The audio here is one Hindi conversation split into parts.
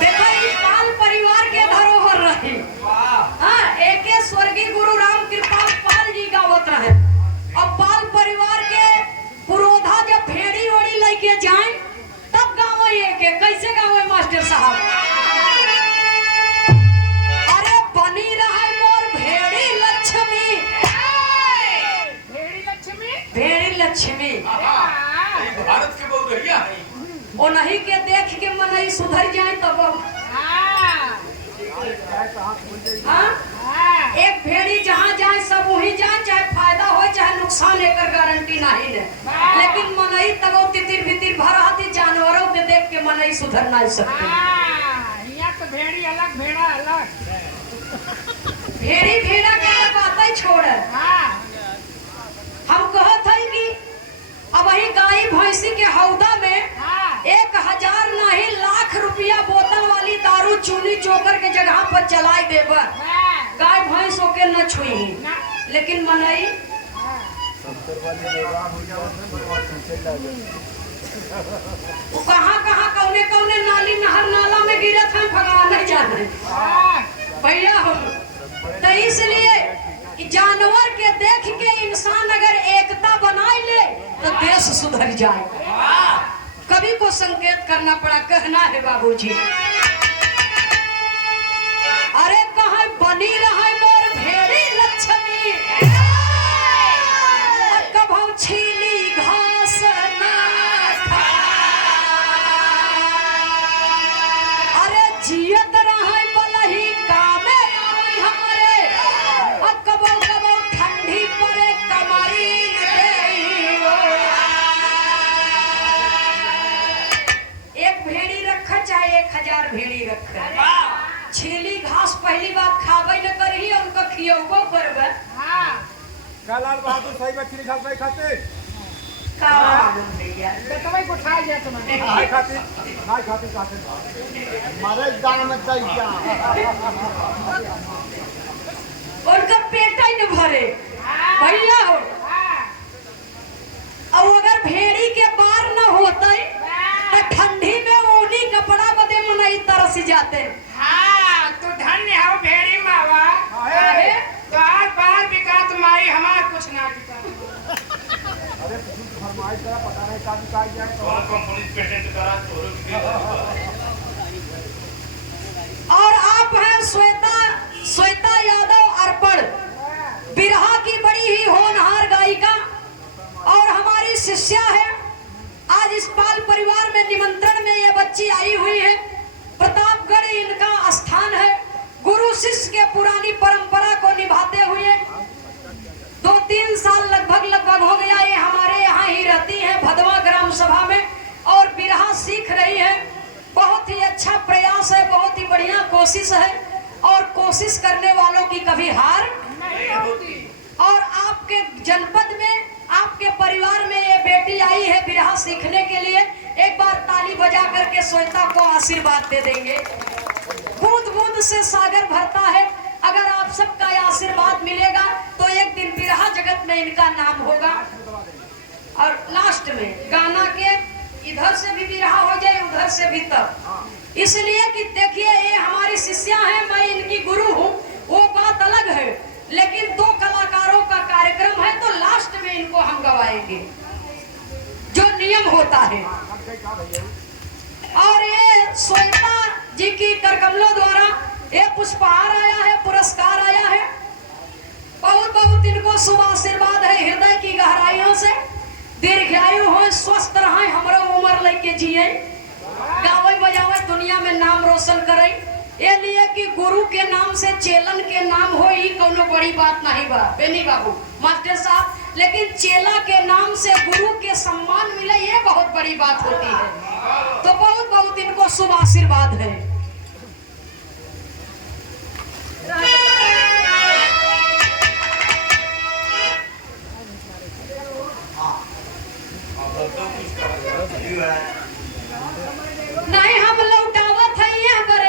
देखो ये पाल परिवार के धरोहर रहे। हाँ, एक स्वर्गीय गुरु राम कृपाल पाल जी गावत रहे। और पाल परिवार के पुरोधा जब भेड़ी ओड़ी लेके जाए तब गाँव एक कैसे गाँव मास्टर साहब। अरे बनी रहा मोर भेड़ी लक्ष्मी, भेड़ी लक्ष्मी भारत के बहुत बढ़िया है। वो नहीं के देख के मनई सुधर जाए तब। हाँ? एक भेड़ी जहाँ जाए सब वही जाए, चाहे फायदा हो चाहे नुकसान, एक गारंटी नहीं है। लेकिन मनई तब तितिर भीतिर भर आती जानवरों के देख के मनई सुधर नहीं सकते। यहाँ तो भेड़ी अलग भेड़ा अलग। भेड़ी भेड़ा के बात ही छोड़। हम कहत है कि अब वही गाय भैंसी के हौदा में 1000 नहीं लाख रुपया बोतल वाली दारू चूनी चोकर के जगह पर चलाई देबर गाय भैंस के न छुई। लेकिन मनई कहाँ कहाँ कौने कौने नाली नहर नाला में गिरत हैं भगवान नहीं जाने भैया हम। तो इसलिए जानवर के देख के इंसान अगर एकता बनाए ले तो देश सुधर जाए। कभी को संकेत करना पड़ा, कहना है बाबूजी। अरे कहाँ बनी रहा मोर भेड़ी लक्ष्मी, कभू छीली घास ना खा। अरे जियत रहा बलही कामे आई हमारे, कबो कबो ठंडी पड़े कमाई दे। एक भेड़ी रखा चाहे 1000 भेड़ी रखा, छीली घास पहली बात खावे न करही, उनको खियौबो करबे। लाल बहादुर सही में छीली घास नहीं खाते। का भैया बेटवा को खाए जाए तो मैं नहीं खाते मारे जान में दई जा उनका पेट ही न भरे भैया हो। अब अगर भेड़ी के बार न होते तो ठंडी में ऊनी कपड़ा बदे मनई तरस जाते। हाँ तो धन्य हो भेड़ी मावा। बार बार बिकात माई हमार कुछ ना बिका। अरे फरमाइश करा, पता नहीं कब बिकाई जाए तो पुलिस पेटेंट करा चोरों की। और आप हैं श्वेता यादव अर्पण, बिरहा की बड़ी ही होनहार गायिका और हमारी शिष्या है। आज इस पाल परिवार में निमंत्रण में ये बच्ची आई हुई है। प्रतापगढ़ इनका स्थान है। गुरु शिष्य के पुरानी परंपरा को निभाते हुए 2-3 साल लगभग हो गया ये हमारे यहाँ ही रहती है भदवा ग्राम सभा में और बिरहा सीख रही है। बहुत ही अच्छा प्रयास है, बहुत ही बढ़िया कोशिश है और कोशिश करने वालों की कभी हार नहीं होती। और आपके जनपद में आपके परिवार में ये बेटी आई है बिरहा सीखने के लिए। एक बार ताली बजा करके श्वेता को आशीर्वाद दे देंगे। बूंद बूंद से सागर भरता है। अगर आप सबका आशीर्वाद मिलेगा तो एक दिन बिरहा जगत में इनका नाम होगा। और लास्ट में गाना के इधर से भी बिरहा हो जाए उधर से भी तब, इसलिए कि देखिए ये हमारी शिष्या है, मैं इनकी गुरु हूँ, वो बात अलग है। लेकिन 2 कलाकारों का कार्यक्रम है तो लास्ट में इनको हम गवाएंगे जो नियम होता है। और ये श्वेता जी की करकमलों द्वारा ये पुष्पहार आया है, पुरस्कार आया है। बहुत बहुत इनको शुभ आशीर्वाद है हृदय की गहराइयों से। दीर्घायु हो, स्वस्थ रहे, हमारा उम्र लेके जिए, गावे बजावे दुनिया में नाम रोशन करे। ये लिए कि गुरु के नाम से चेलन के नाम हो ही कोनो बड़ी बात नहीं बा बेनी बाबू मास्टर साहब। लेकिन चेला के नाम से गुरु के सम्मान मिले ये बहुत बड़ी बात होती है। तो बहुत बहुत इनको शुभ आशीर्वाद है। नहीं हम लौटावत है यहाँ पर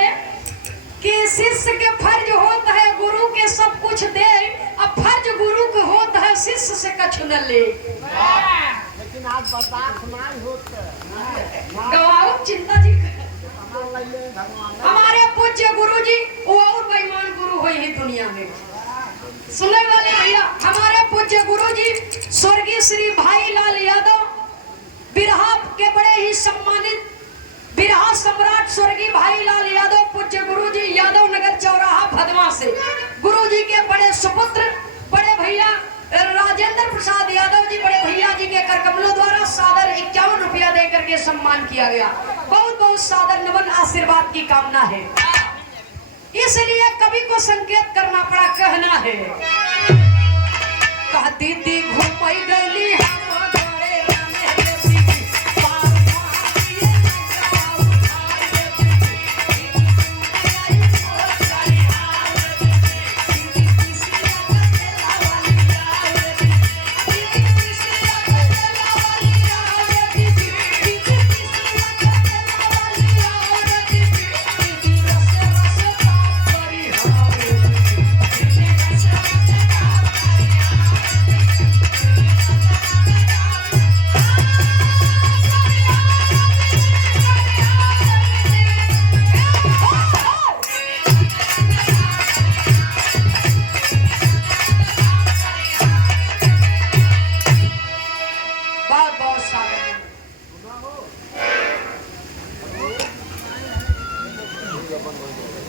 कि शिष्य के फर्ज होता है गुरु के सब कुछ दे, अब फर्ज गुरु के होता है शिष्य से कछु न ले। लेकिन आज बर्दाश्त नहीं होते गवाओ चिंता जी सामान ले ले भगवान हमारे पूज्य गुरु जी वो और बेईमान गुरु हुए ही दुनिया में। सुनने वाले भैया हमारे पूज्य गुरु जी स्वर्गीय श्री भाई लाल यादव बिरहा के बड़े ही सम्मानित बिरहा सम्राट स्वर्गीय भाई लाल यादव पूज्य गुरु जी यादव नगर चौराहा भदवा से गुरु जी के बड़े सुपुत्र बड़े भैया राजेंद्र प्रसाद यादव जी बड़े भैया जी के करकमलों द्वारा सादर 51 रुपया देकर के सम्मान किया गया। बहुत बहुत सादर नमन आशीर्वाद की कामना है। इसलिए कवि को संकेत करना पड़ा कहना है